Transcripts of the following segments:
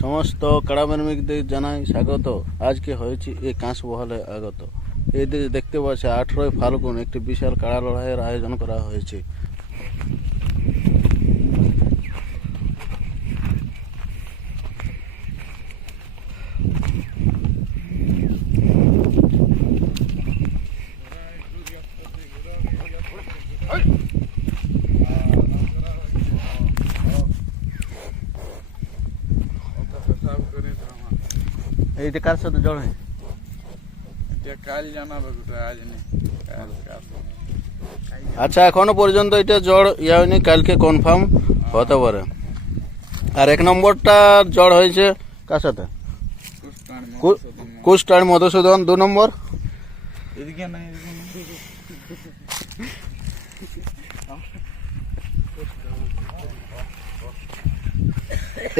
সমস্ত কাড়াপ্রেমিকদের জানাই স্বাগত। আজকে হয়েছে এই কাঁস বহালে আগত। এই দেখতে পাচ্ছে 18 ফাল্গুন একটি বিশাল কাড়া লড়াইয়ের আয়োজন করা হয়েছে। এইটা কার সাথে জড় হয়? কাল জানাবে, আজ নেই। আচ্ছা, এখনো পর্যন্ত এটা জড় হয়নি, কালকে কনফার্ম হতে পারে। আর এক নম্বরটা জড় হয়েছে কার সাথে? কুষ্টার মধুসূদন। 2 নম্বর এদিকে না,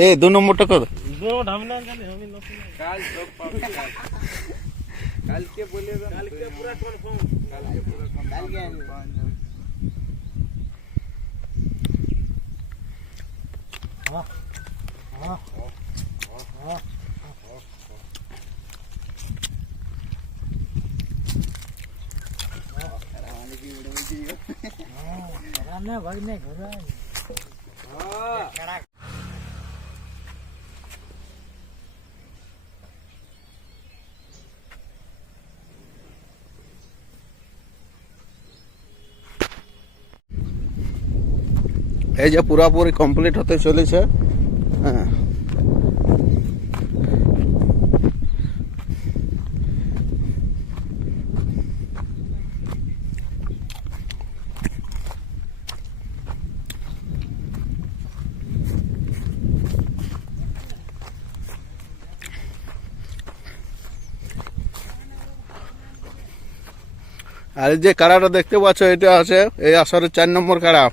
এই 2 নম্বরটা কত? কালকে বলে কালকে পুরো কনফার্ম, কালকে পুরো কনফার্ম। এই যে পুরাপুরি কমপ্লিট হতে চলেছে। হ্যাঁ, আর যে কাড়াটা দেখতে পাচ্ছ এটা আছে এই আসরের 4 নম্বর কাড়া।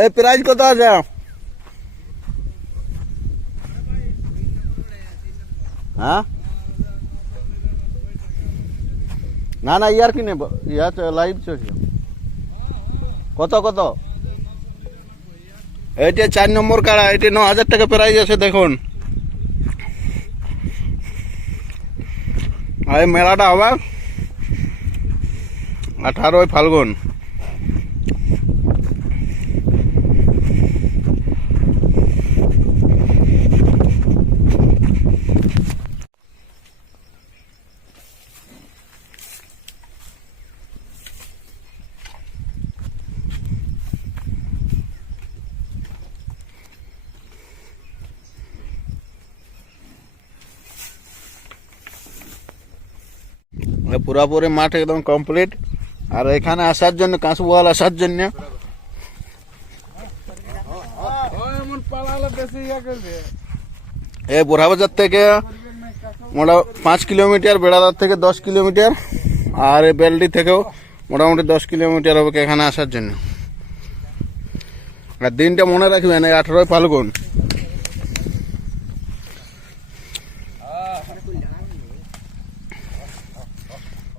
এই প্রাইজ কত আছে? হ্যাঁ, না না, ইয়ার কি নেব, ইয়ার লাইভ চলছে। কত কত? এইটা 4 নম্বর কাড়া, এটা 9,000 টাকা প্রাইজ আছে। দেখুন, আর এই মেলাটা হবে 18 ফাল্গুন। পুরাপুরি মাঠ একদম কমপ্লিট। আর এখানে আসার জন্য, কাঁসবহাল আসার জন্য এই বোরহাবাজার থেকে মোটামুটি 5 কিলোমিটার, বেড়াদার থেকে 10 কিলোমিটার, আর এই বেলডি থেকেও মোটামুটি 10 কিলোমিটার হবে এখানে আসার জন্য। আর দিনটা মনে রাখবেন, এই 18 ফাল্গুন।